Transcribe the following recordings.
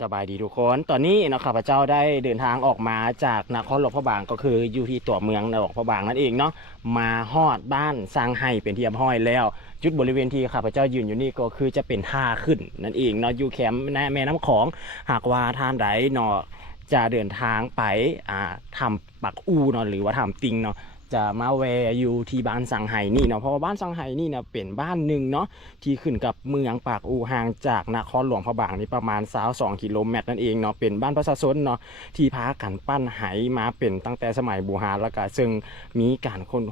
สบายดีทุกคน ตอนนี้นาะข้าพเจ้าได้เดินทางออกมาจากนครหลวงพระบางก็คืออยู่ที่ตัวเมืองหลวงพระบางนั่นเองเนาะมาฮอดบ้านสร้างไห้เป็นที่เรียบร้อยแล้ว จุดบริเวณที่ข้าพเจ้ายืนอยู่นี่ก็คือจะเป็นท่าขึ้นนั่นเองเนาะอยู่แคมป์แม่น้ำของ หากว่าท่านใดเนาะจะเดินทางไปอ่าทำปักอูเนาะหรือว่าทำติงเนาะ จะมาแวะอยู่ที่บ้านสังไห้นี่เนาะเพราะว่าบ้านสังไห้นี่เนาะเป็นบ้านหนึ่งเนาะที่ขึ้นกับเมืองปากอูห่างจากนครหลวงพระบางนี่ประมาณ22กิโลเมตรนั่นเองเนาะเป็นบ้านประชาชนเนาะที่พากันปั้นไหมาเป็นตั้งแต่สมัยบูฮาแล้วก็ซึ่งมีการค้น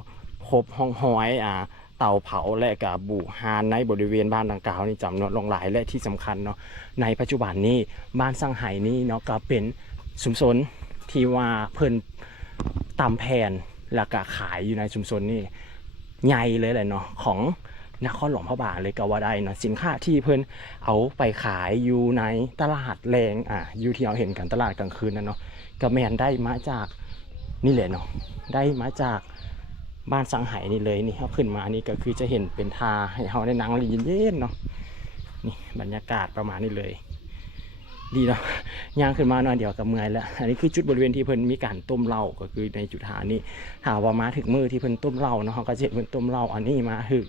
พบห้องหอยอ่าเตาเผาและกับบูฮานในบริเวณบ้านดังกล่าวนี่จำนวนลงหลายและที่สำคัญเนาะในปัจจุบันนี้บ้านสังไห้นี่เนาะก็เป็นสุมสนที่ว่าเพิ่นตำแผน แล้วก็ขายอยู่ในชุมชนนี่ใหญ่เลยแหละเนาะของนครหลวงพระบางเลยก็ว่าได้เนาะสินค้าที่เพิ่นเอาไปขายอยู่ในตลาดแรงอะอยู่ที่เราเห็นกันตลาดกลางคืนนั่นเนาะก็แมนได้มาจากนี่แหละเนาะได้มาจากบ้านสังไหนี่เลยนี่เขาขึ้นมานี่ก็คือจะเห็นเป็นทาให้เขาได้นั่งเย็นๆเนาะนี่บรรยากาศประมาณนี้เลย ดีเนาะย่างขึ้นมาหน่อยเดียวกับเมื่อยแล้ว อันนี้คือจุดบริเวณที่เพิ่นมีการต้มเหล้าก็คือในจุดหานี้ถามว่ามาถึงมือที่เพิ่นต้มเหล้าเนาะเขาก็เห็นเพิ่นต้มเหล้าอันนี้มาถึง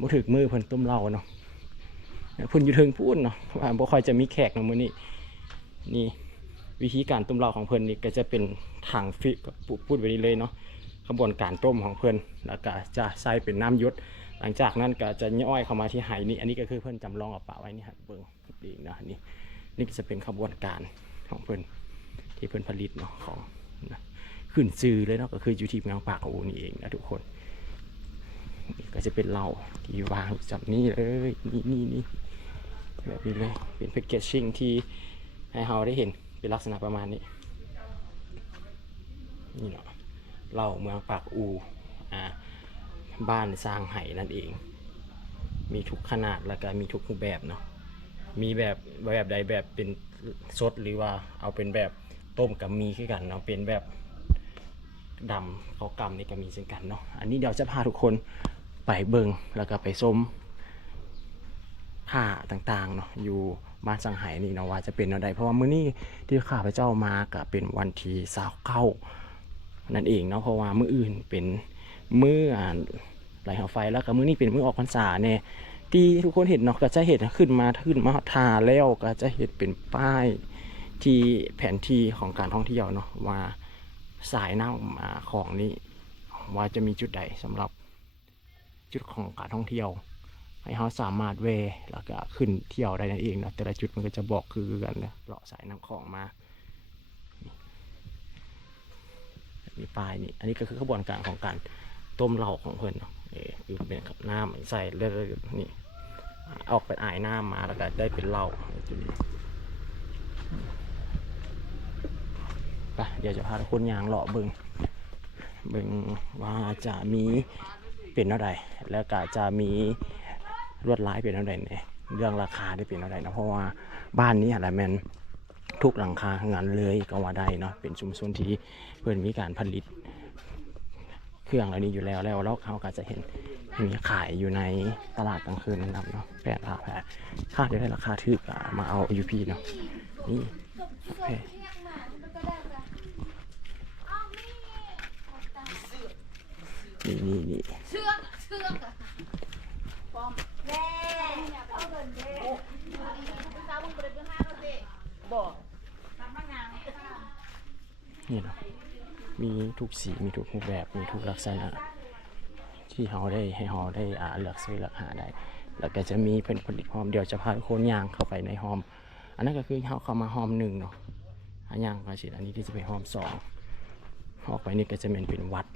บ่ถึงมือเพิ่นต้มเหล้าเนาะเพิ่นอยู่เทิงพูดเนาะว่าบ่ค่อยจะมีแขกเนาะมื้อนี้นี่วิธีการต้มเหล้าของเพิ่นนี่ก็จะเป็นทางฟิกพูดพูดไว้นี่เลยเนาะกระบวนการต้มของเพิ่นแล้วก็จะใส่เป็นน้ำยศหลังจากนั้นก็จะย่อยเข้ามาที่ไหนี่อันนี้ก็คือเพิ่นจำลองเอาปะไว้นี่ฮะเบิ่งดีนะนี่ นี่จะเป็นขบวนการของเพิ่อนที่เพิ่อนผลิตเนาะของขึ้นซื้อเลยเนาะก็คืออยู่ที่เมืองปากโอนี่เองนะทุกคนนี่ก็จะเป็นเหล้าที่วางอยู่จับนี่เลยนี่นี่นี่แบบนี้เลยเป็นแพคเกจชิ่งที่ให้เราได้เห็นเป็นลักษณะประมาณนี้นี่เนาะเหล้าเมืองปากอูอ่าบ้านสร้างไห่นั่นเอง มีทุกขนาดแล้วก็มีทุกรูปแบบเนาะ มีแบบแบบใดแบบเป็นสดหรือว่าเอาเป็นแบบต้มกับมีคือกันเนาะเป็นแบบดำเขากำนี่ก็มีเช่นกันเนาะอันนี้เดี๋ยวจะพาทุกคนไปเบิงแล้วก็ไปส้มผ้าต่างๆเนาะอยู่บ้านสังไหนี่เนาะว่าจะเป็นอะไรเพราะว่ามื้อนี้ที่ข้าพเจ้ามาก็เป็นวันที่สาวเข้านั่นเองเนาะเพราะว่ามื้ออื่นเป็นมื้ออ่าไหลหาไฟแล้วก็มื้อนี้เป็นมื้อออกพรรษาเนี่ย ที่ทุกคนเห็นเนาะก็จะเห็นขึ้นมาขึ้นมาทาแล้วก็จะเห็นเป็นป้ายที่แผนที่ของการท่องเที่ยวเนาะว่าสายน้ำมาของนี้ว่าจะมีจุดใดสำหรับจุดของการท่องเที่ยว ให้เขาสามารถเวแล้วก็ขึ้นเที่ยวได้นั่นเองนะแต่ละจุดมันก็จะบอกคือกันนะเลาะสายน้ำของมามีป้ายนี่อันนี้ก็คือขบวนการของการต้มเหล้าของเพื่อนเนาะเออคือเป็นกับน้ำใส่เรื่อยๆนี่ ออกไปอายน้ำมาแล้วก็ได้เป็นเหล้าจุดนี้ไปเดี๋ยวจะพาทุกคนยางเลาะเบิงเบิงว่าจะมีเป็นเท่าใดแล้วก็จะมีลวดลายเป็นเท่าใดเนี่ยเรื่องราคาได้เป็นเท่าใดนะเพราะว่าบ้านนี้อะไรแมนทุกหลังคาทั้งนั้นเลยก็ว่าได้เนาะเป็นชุมชนที่เพื่อนมีการผลิต เครื่องเหล่านี้อยู่แล้วแล้วแล้วเขาก็จะเห็น มีขายอยู่ในตลาดกลางคืนนั่นเนาะแปดราแพค่าเดี๋ยวได้ราคาถูกอะมาเอาอยู่พี่เนาะนี่โอเคนี่นี่นี่เชือกเชือกอะปอมแม่เอาเงินเด้โอ้สาวมึงเปิดเดือนห้าแล้วสิบอกทำมางานนี่เนาะมีทุกสีมีทุกรูปแบบมีทุกลักษณะ ที่เขาได้ให้เขาได้อ่าเลือกซื้อเลือกหาได้ แล้วก็จะมีเป็นผลิตหอมเดี๋ยวจะพาทุกคนย่างเข้าไปในหอม อันนั้นก็คือเขาเข้ามาหอมหนึ่งเนาะอันย่างก็สิอันนี้ที่จะเป็นหอมสองออกไปนี่ก็จะเป็นเป็นวัด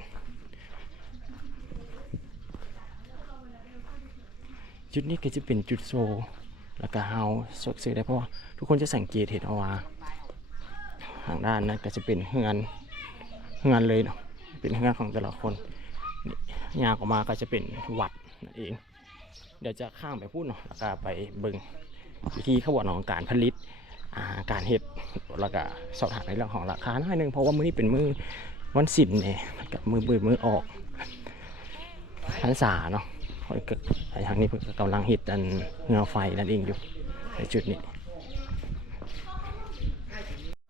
จุดนี้ก็จะเป็นจุดโซแล้วก็เฮาสกซื้อได้เพราะว่าทุกคนจะสังเกตเห็นเอาว่าทางด้านนั้นก็จะเป็นเฮือนเฮือนเลยเนาะเป็นเฮือนของแต่ละคน ยางออกมาก็จะเป็นวัดนั่นเอง เดี๋ยวจะข้ามไปพูดเนาะแล้วก็ไปเบิ่งวิธีขบวนของการผลิตาการเห็ดแล้วก็สอบถามในเรื่องของราคาหน่อยนึงเพราะว่ามือนี้เป็นมื้อวันศิลป์เนี่ยกับมือมือมือออกพรรษาเนาะคอยเกิดทางนี้กำลังเห็ดอันเงาไฟนั่นเองอยู่ในจุดนี้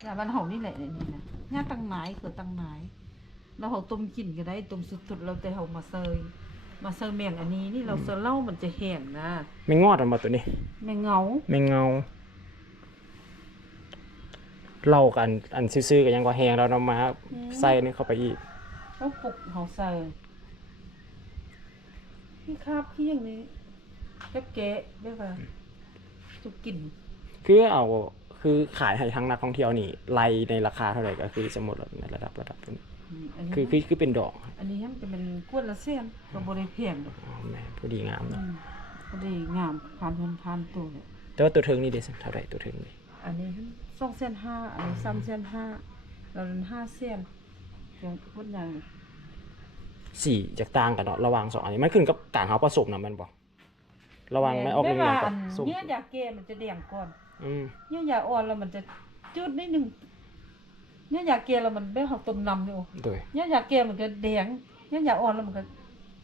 แต่บ้านเฮานี่แหละเนี่ยนี่นะย่าตังหนายคือตังหนายแล้วเฮาต้มกินก็ได้ต้มสุดๆแล้วแต่เฮามาเซยมาเซยแมงอันนี้นี่เราเซยเหล้ามันจะแห้งนะไม่งอดออกมาตัวนี้แมงเงาไม่เงาเหล่ากันอันซื่อๆกันยังก็แหงเรานำมาใส่นี่เข้าไปอีกต้องปลุกเฮาเซยพี่ครับพี่อย่างนี้แก๊บแกะได้ป่ะจุกกินคือเอาคือขายให้ทั้งนักท่องเที่ยวนี่ไล่ในราคาเท่าไหร่ก็คือสมมติในระดับระดับนี้อื มอันนี้คือคือคือเป็นดอกอันนี้มันจะเป็นกวนละเส้นก็บ่ได้แพงดอกอ๋อแม่ผู้ดีงามอืเนาะมก็ได้งามผ่านเพิ่นผ่านตัวเนี่ยแต่ว่าตัวเทิงนี่เดซเท่าไหร่ตัวเทิงนี่อันนี้สองเส้นห้าอันนี้สามเส้นห้าแล้วนั้นห้าเส้นจังพูดอย่างสีจากต่างกันเนาะระหว่างสองอันนี้มันขึ้นกับการเขาผสมนะแมันบอกระหว่างไม่ออกแม่เงินว่ากัอับนส้มเนี่ยยาแก่มันจะแดงก่อนอืมเนี่ยยาอ่อนแล้วมันจะจืดนิดนึง เนี่ยยาแก่แล้วมันไม่หักต้มนำอยู่โดยเนี่ยยาแก่มันก็แดงเนี่ยยาอ่อนแล้วมันก็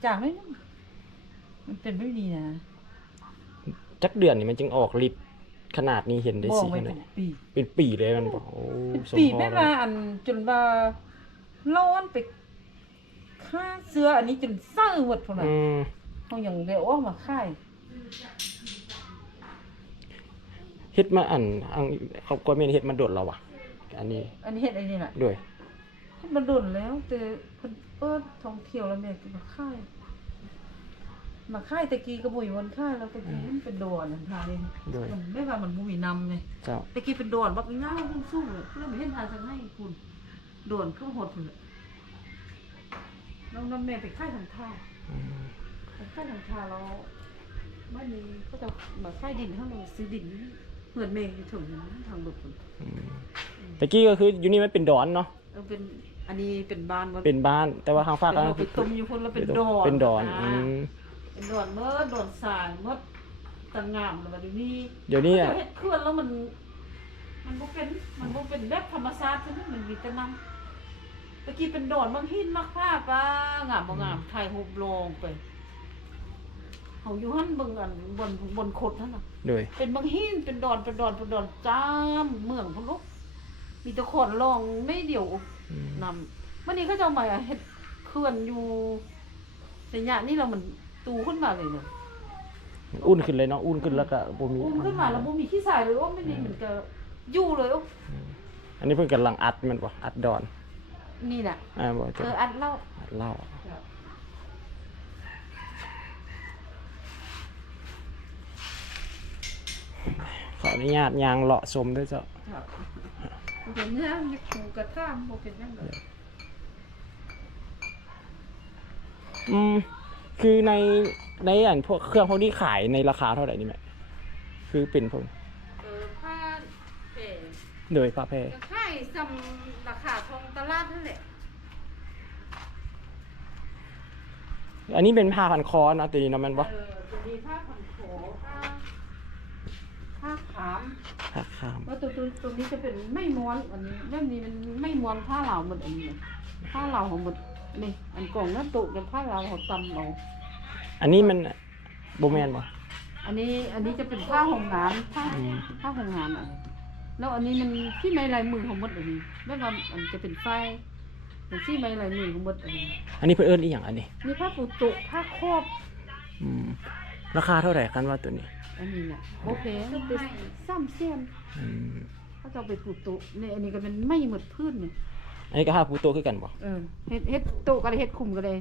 จางนิดนึงมันเป็นไม่ดีนะจักเดือนนี่มันจึงออกลิตรขนาดนี้เห็นได้บอกสีไว้ขนาดเป็นไหนปีเป็นปีเลยมันบอกโอ้เป็นสมปีพอไม่เลว่ายอันจนว่าร้อนไปฆ่าเสื้ออันนี้จนเศร้าหมดพวกนั้นอืมเขาอย่างเดียวออกมาค่ายเฮ็ดมาอันอันเขาก็ไม่ได้เฮ็ดมาโดดเราอะ อันนี้อันนี้เฮ็ดอันนี้แหละด้วยมันโดนแล้วแต่เพิ่นเปิดท่องเที่ยวแล้วแม่ก็มาค่ายมาค่ายตะกี้ก็บ่อยู่บนค่ายแล้วตะกี้มันเป็นดอนทางนี้ด้วยมันไม่ว่ามันบ่มีนำไงเจ้าตะกี้เป็นดอนบักง่ายๆสู้ๆเลยเพื่อนไม่เห็นทางทางให้คุณดอนคือหดพุ่นน่ะน้องน้ำแม่ไปค่ายทางท่าอืมไปค่ายทางท่าแล้วไม่มีก็จะมาค่ายดินข้างในซื้อดินเหมือนแม่อยู่ถึงทางบึกพุ่นอืม ตะกี้ก็คืออยู่นี่มันเป็นดอนเนาะเออเป็นอันนี้เป็นบ้านว่าเป็นบ้านแต่ว่าทางฝากแต่ก็เราไปต้มอยู่พุ่นแล้วเป็นดอนเป็นดอนอ่าอืม เป็นดอนเมื่อดอนสางเมื่อตังงามแล้วบัดนี้เดี๋ยวนี้เดี๋อะเฮ็ดเคลื่อนแล้วมัน มันบ่เป็นมันบ่เป็นแบบธรรมชาติใช่ไหมมันมีแต่น้ำตะกี้เป็นดอนบางหินมักผ้าป้างามบ่งามถ่ายรูปลงไปเฮาอยู่หั่นเบิ่งอันบนบนโคดนั่นน่ะ โดยเป็นบางหินเป็นดอนเป็นดอนเป็นดอนจ้ามเมืองพุ่นลูก มีแตะขอนรองไม่เดียวอืมนำวันนี้เขาจะเอามาเฮ็ดเขื่อนอยู่แต่ยะนี่เรามันตูขึ้นมาเลยเนาะอุ่นขึ้นเลยเนาะอุ่นขึ้นแล้วก็บ่มีอุ้มขึ้นมาแล้วบ่มีขี้ใส่เลยโอ้ไม่ดีเหมือนกับอยู่เลยโอ้อันนี้เพิ่นกำลังอัดมันบ่อัดดอนนี่น่ะอ่าบ่เอจะออัดเหล้าอัดเหล้าขออนุญาตยางเลาะชมด้วยเจ้า ครับมัน เป็นเนี่ยมีครูกระท่ามบ่เป็นยังไงอืม คือในในอันพวกเครื่องพวกนี้ขายในราคาเท่าไหร่นี่แม่คือเป็นพวกเออผ้าเป๋โดยพระแพรก็ขายซ้ำราคาทองตลาดนั่นแหละอันนี้เป็นผ้าพันคอเนาะตัวนี้เนาะแมันบ่เออจะมีผ้าพันโขผ้า ผ้าขามผ้าข้ามว่าตัวตัวตัวนี้จะเป็นไม่ม้วนอันนี้เล่มนี้มันไม่ม้วนผ้าเหลาหมดอันนี้เลยผ้าเหลาของหมดนี่อันกล่องนั้นตุกับผ้าเหลาของตำเราอันนี้มันบ่แม่นบ่อันนี้อันนี้จะเป็นผ้าห่มงานผ้าอืมผ้าห่มงานอะแล้วอันนี้มันที่ไม้ลายมือของหมดอันนี้แล้วก็อันจะเป็นไฟเป็นที่ไม้ลายมือของหมดอันนี้ อันนี้เพิ่นเอิ้นอีหยังอันนี้มีผ้าปูตุผ้าครอบอืมราคาเท่าไหร่กันว่าตัวนี้ อันนี้น่ะโอเคเป็นซ้ำเสียนอืมเขาจะเอาไปปูตุเนี่ยอันนี้ก็เป็นไม่หมดพืชเนี่ยอันนี้ก็ผ้าปูโตคือกันบ่เออเฮ็ดเฮ็ดโตะก็ได้เฮ็ดคุมก็ได้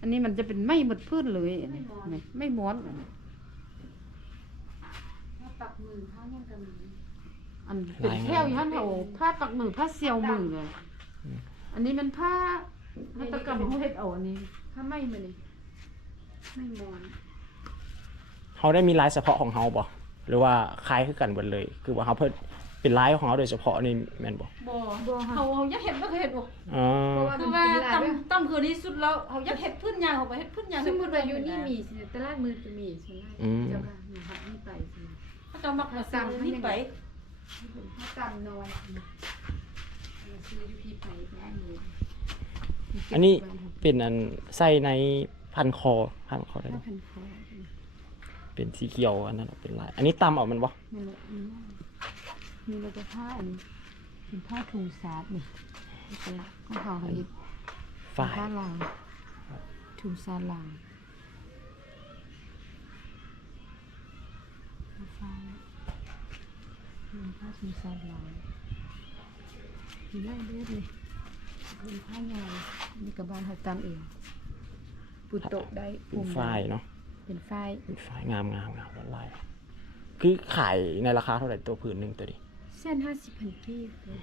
อันนี้มันจะเป็นไม่หมดพืชเลยอันนี้นี่ไม่ม้วนอันนี้ปักมือเขายังกันอันเป็นแค่วอยู่หั่นเอาผ้าปักมือผ้าเสียวมือเลยอันนี้มันผ้าหัตถกรรมเขาเฮ็ดเอาอันนี้ผ้าไหมมานี่ไม่มอน เฮาได้มีลายเฉพาะของเฮาบ่หรือว่าคล้ายคือกันเบิดเลย คือว่าเฮาเพิ่นเป็นลายของเฮาโดยเฉพาะนี่แม่นบ่บ่เขาเขาอยากเฮ็ดแล้วก็เฮ็ดบ่อ๋อคือว่าตำตำคือนี้สุดแล้วเขาอยากเฮ็ดพื้นยางเขาไปเฮ็ดพื้นยางสมมติว่าอยู่นี่มีตลาดมือจะมีใช่ไหมอืมเจ้าค่ะมีหัดนี่ไปสิเขาจะมักมาสั่งนี่ไปถ้าตำน้อยมาซื้ออยู่ที่ไปตลาดมืออันนี้เป็นอันใส่ในพันคอพันคอได้ถ้าบ่พันคอ เป็นสีเขียวอันนั้นเป็นลาย อันนี้ตำเอามันบ่นี่แหละนี่นี่เราจะผ้าอันนี้เป็นผ้าถุงซาดนี่เป็นของเขาเขาเฮ็ดฝ้ายผ้าลางถุงซาดลางผ้าเป็นผ้าถุงซาดลางมีไล่เลือดเลยเป็นผ้ายาวมีกระบาลเขาตามเองปุตโตะได้เป็นภูมิฝ้ายเนาะ เป็นฝ้ายเป็นฝ้ายงามงามงามลายคือขายในราคาเท่าไหร่ตัวผืนหนึ่งตัวดิเส้นห้าสิบพันกีบเลย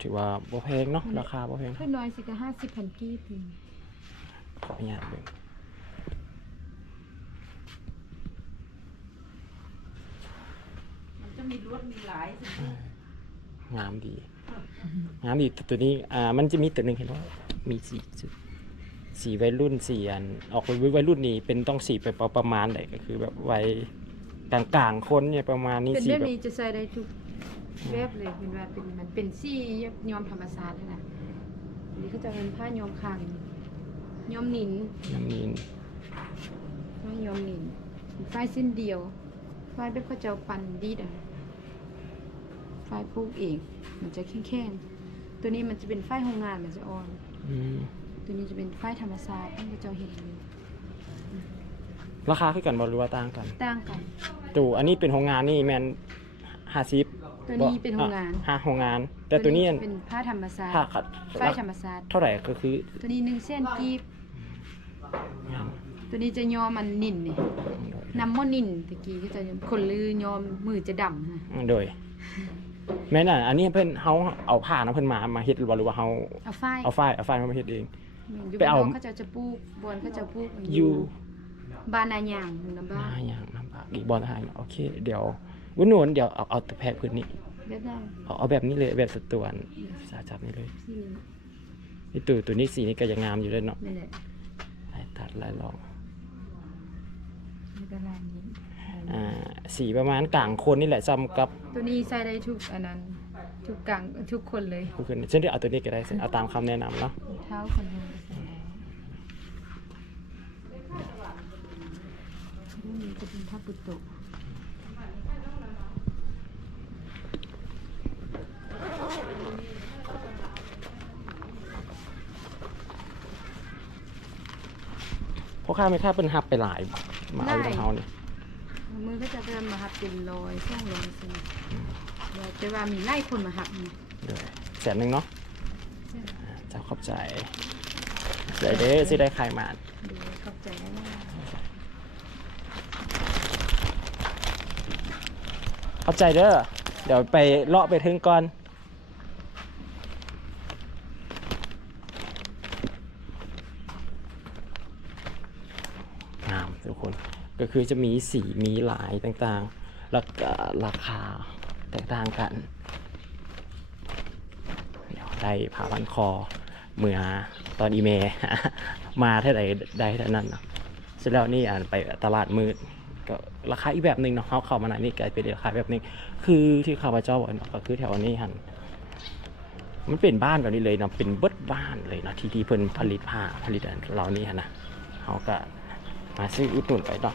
ถือว่าบ่แพงเนาะราคาบ่แพงเพื่อน้อยสิก็ห้าสิบพันกีบนี่ขออนุญาตเบิ่งมันจะมีรวดมีหลายสิงามดี งามดีแต่ตัวนี้อ่ามันจะมีตัวหนึ่งเห็นว่ามีสีจุด สีวัยรุ่นสีอันออกไปวัยรุ่นนี่เป็นต้องสีไปประมาณไหนก็คือแบบวัยกลางๆคนเนี่ยประมาณนี้เป็นสีแบบแบบนี้จะใส่ได้ทุกแบบเลยเป็นว่าเป็นมันเป็นซี่ย้อมธรรมศาสตร์เลยนะอันนี้เขาจะเป็นผ้าย้อมคางย้อมหนินน้ำนีนผ้าย้อมหนินเป็นฝ้ายเส้นเดียวฝ้ายแบบเขาจะเอาปั่นดีดอะฝ้ายปลูกเอง มันจะแข็งๆตัวนี้มันจะเป็นฝ้ายโรงงานมันจะอ่อน อืม ตัวนี้จะเป็นฝ้ายธรรมศาสตร์ที่เขาจะเห็นเลยราคาคือกันบ่หรือว่าต่างกันต่างกัน ตู่อันนี้เป็นโรงงานนี่แมนห้าสิบตัวนี้เป็นโรงงานห้าโรงงาน แต่ตัวนี้อันจะเป็นผ้าธรรมศาสตร์ถ้าขัดฝ้ายธรรมศาสตร์เท่าไหร่ก็คือ ตัวนี้หนึ่งเส้นกีบงามตัวนี้จะยอมมันนินนี่น้ำมันนินตะกี้ก็จะคนลือยอมมือจะดำนะโดยแม่นอะ อันนี้เพิ่นเฮาเอาผ้านะเพิ่นมามาเฮ็ดหรือว่าหรือว่าเฮาเอาฝ้ายเอาฝ้ายเอาฝ้ายมาเฮ็ดเองอยู่ ไปเอาบ้นนกเขาจะจะปลูกบอนเขาจะปลูกอยู่บ้านนายางน้ำบ้าหน้านอย่างลำบากอีกบอลทหารโอเค เดี๋ยววุ่นวนเดี๋ยวเอาเอาแต่แพรพื้นนี้เรียบได้เอาเอาแบบนี้เลยแบบสตวนสาจับนี่เลยที่นี่นี่ตัวตัวนี้สีนี่ก็ยังงามอยู่เลยเนาะนี่แหละลายตัดลายลองนี่ก็ลายนี้อ่าสีประมาณกลางคนนี่แหละจำกับตัวนี้ใส่ได้ทุกอันนั้นทุกกลางทุกคนเลยผู้คนเช่นเดียวเอาตัวนี้ก็ได้เช่นเอาตามคำแนะนำเนาะเท้าคนหนึงก็ใส่ได้รุ่นนี้ จะเป็นผ้าปุตโตะเพราะข้าไม่ค่าเป็นหับไปหลายบ่มาเอาของเขาเนี่ย มือก็จะเริ่มมาหับเป็นรอยช่องรอยสิเดี๋ยวจะว่ามีไล่คนมาหับนี่เดี๋ยวแสนหนึ่งเนาะอ่าเจ้าขอบใจเดี๋ยวเด้อสิได้ขายมาดูขอบใจนะขอบใจเด้อ เดี๋ยวไปเลาะไปถึงก่อนงามทุกคน ก็คือจะมีสีมีหลายต่างๆ แล้วก็ราคาแตกต่างกัน เดี๋ยวได้ผ้าพันคอเมื่อตอนอีเมมาเท่าไหร่ได้เท่านั้นเนาะเสร็จแล้วนี่อ่านไปตลาดมืด ราคาอีกแบบหนึ่งเนาะเขาเข้ามาหน่อยนี่กลายเป็นราคาแบบนึงคือที่ข้าพเจ้าบอกเนาะก็คือแถวนี้หันมันเป็นบ้านแบบนี้เลยเนาะเป็นเบิดบ้านเลยเนาะที่ที่เพิ่นผลิตผ้าผลิตเหล่านี้หันะเขาก็มาซื้ออุดหนุนไปเนาะ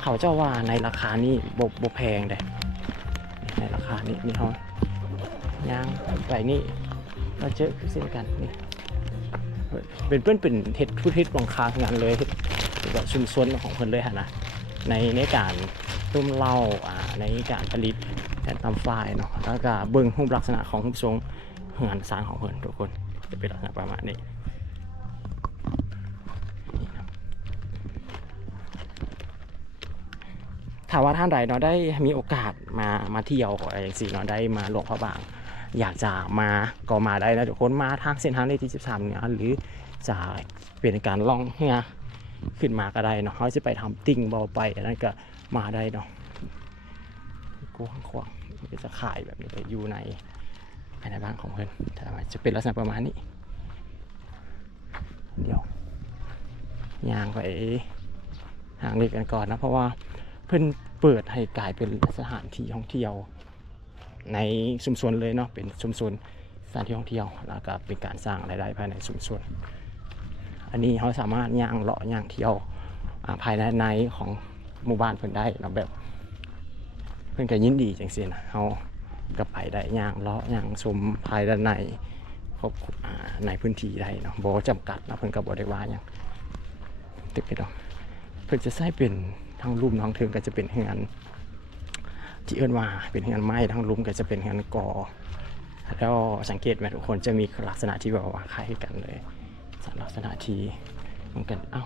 เขาเจ้าว่าในราคานี้บบแพงเด้ในราคานี้นี่เขายางไปนี่เราเจอคือเช่นกันนี่เป็นเพื่อนเป็นเห็ดพุทธิตของคางงานเลยหรือว่าชุมชนของเพิ่นเลยฮะนะ ในในการต้มเหล้าอ่าในการผลิตแผ่นตำฝ้ายเนาะแล้วก็เบิ่งรูปลักษณะของรูปทรงงานสร้างของเพิ่นทุกคนจะเป็นลักษณะประมาณนี้ถ้าว่าท่านใดเนาะได้มีโอกาสมามาเที่ยวอะไรอย่างสี่เนาะได้มาหลวงพระบาง อยากจะมาก็มาได้นะทุกคนมาทางเส้นทางเลขที่ 13เนี่ยหรือจะเป็นการล่องเรือ ขึ้นมาก็ได้เนาะเขาจะไปทำติ่งเบอไปอันนั้นก็มาได้เนาะกว้างขวางจะขายแบบนี้ไปอยู่ในภายในบ้านของเพื่อนแต่จะเป็นลักษณะประมาณนี้ เดี๋ยวย่างไปห่างเล็กกันก่อนนะเพราะว่าเพื่อนเปิดให้กลายเป็นสถานที่ท่องเที่ยว ในชุมชนเลยเนาะเป็นชุมชนสถานที่ท่องเที่ยวแล้วก็เป็นการสร้างรายได้ภายในชุมชน อันนี้เขาสามารถย่างเลาะย่างเที่ยวภายในในของหมู่บ้านเพิ่นได้เนาแบบ เพิ่นก็ยินดีจังซี่นะเขาก็ไปได้ย่างเลาะย่างชมภายด้านในครอบในพื้นที่ได้เนาะบ่จำกัดนะเพิ่นก็บ่ได้ว่าหยังตึกไปดอกเพิ่นจะใช้เป็นทางลุ่มทางเทิงก็จะเป็นเฮือนที่เอิ้นว่าเป็นเฮือนไม้ทางลุ่มก็จะเป็นเฮือนกอแล้วสังเกตไหมทุกคนจะมีลักษณะที่แบบว่าคล้ายกันเลย ลักษณะที่เหมือนกันเอ้า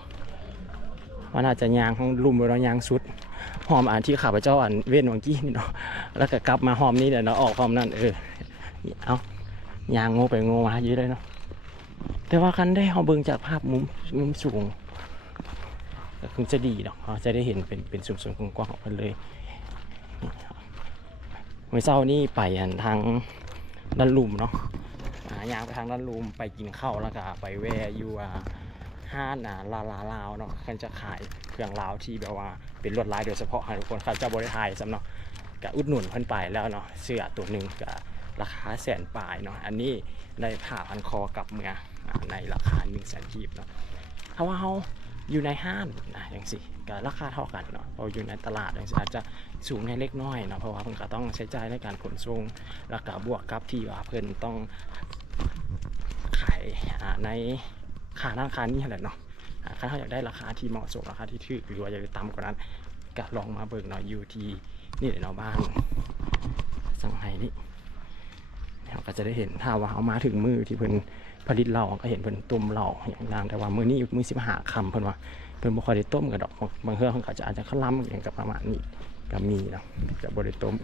ว่าน่าจจะยางของลุ่มแล้วยางสุดหอมอันที่ข้าพเจ้าอันเว้นวังกี้นี่เนาะแล้วก็กลับมาหอมนี่เดี๋ยวเนาะออกหอมนั่นเออเอ้ายางโง่ไปโง่มาเยอะเลยเนาะแต่ว่าคันได้เฮาเบิ่งจากภาพมุมมุมสูงก็คงจะดีเนาะเราจะได้เห็นเป็นเป็นส่วนๆกว้างๆออกไปเลยเมื่อเช้านี่ไปอันทางด้านลุ่มเนาะายางไปทางด้านลุมไปกินข้าวแล้วก็ไปแวะอยู่อ่าห้านอ่าลาลาลาวเนาะคันจะขายเครื่องลาวที่แบบว่าเป็นลวดลายโดยเฉพาะให้ทุกคนเขาจะบริทยสำเนาะก็อุดหนุนเพิ่นไปแล้วเนาะเสื้อตัวหนึ่งก็ราคาแสนปลายเนาะอันนี้ได้ผ่าพันคอกับเมืออ่าในราคา1นึ่งแสนกีบเนาะถ้าว่าเขาอยู่ในห้างนะอย่างสิก็ราคาเท่ากันเนาะพออยู่ในตลาดอย่างสิอาจจะสูงในเล็กน้อยเนาะเพราะว่าเพิ่นก็ต้องใช้จ่ายในการขนส่งแล้วก็บวกกับที่ว่าเพิ่นต้อง ขายอ่าในคาราคานี้แหละเนาะถ้าเขาอยากได้ราคาที่เหมาะสมราคาที่ถูกหรือว่าอยากได้ต่ำกว่านั้นก็ลองมาเบิกเนาะอยู่ที่นี่เลยเนาะบ้านสังไห้นี่เราก็จะได้เห็นถ้าว่าเอามาถึงมือที่เพิ่นผลิตเหล้าก็เห็นเพิ่นต้มเหล้าอย่างนั้นแต่ว่ามือนี้มือสิบหาคำเพิ่นว่าเพิ่นบ่ค่อยได้ต้มกับดอกบางเทื่อเพิ่นก็จะอาจจะคล้ำอย่างกับประมาณนี้ก็มีเนาะจะบ่ได้ต้ม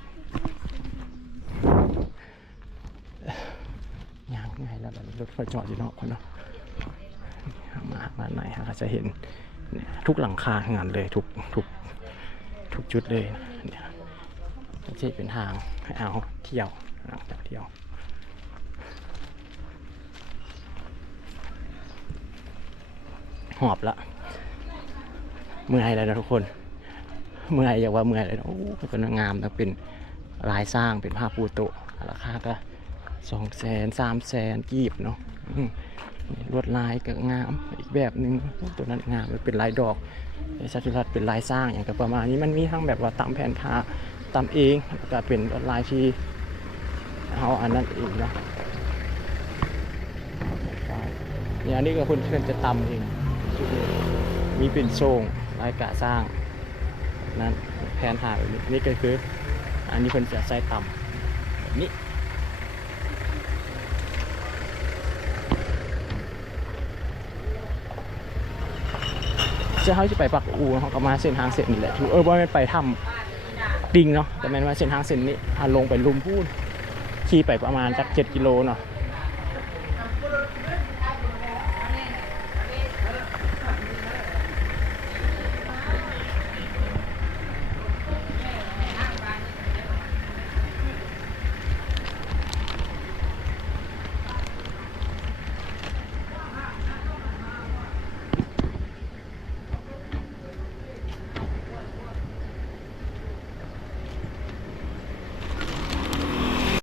ยางไงแล้วรถไฟจอดอยู่นอกคนเนาะมามาไหนฮะจะเห็นเนี่ยทุกหลังคางานเลยทุกทุกทุกจุดเลยเนี่ยจะเป็นทางให้เอาเที่ยวหลังจากเที่ยวหอบละเมื่อยแล้วนะทุกคน เมื่อยอย่าว่าเมื่อยเลยนะโอ้เป็นงามนะเป็นลายสร้างเป็นผ้าปูโตราคาก็ สองแสนสามแสนกีบเนาะลวดลายก็งามอีกแบบหนึ่งตัวนั้นงามมันเป็นลายดอกไอ้ชัตุรัสเป็นลายสร้างอย่างกับประมาณนี้มันมีทั้งแบบว่าตามแผ่นผ้าตามเองแล้วก็เป็นลวดลายที่เอาอันนั้นเองเนาะอย่างนี้ก็คุณเพื่อนจะตำเองมีเป็นทรงลายกะสร้างนั่นแผนหาแบบนี้นี่ก็คือ อันนี้เพิ่นจะใส่ตำแบบนี้ เจ้าเขาจะไปปักอูเขาก็มาเส้นทางเส้นนี้แหละถูกเออว่ามันไปทำปิงเนาะแต่แม้นว่าเส้นทางเส้นนี้อ่าลงไปลุมพูนขี่ไปประมาณจักเจ็ดกิโลเนาะ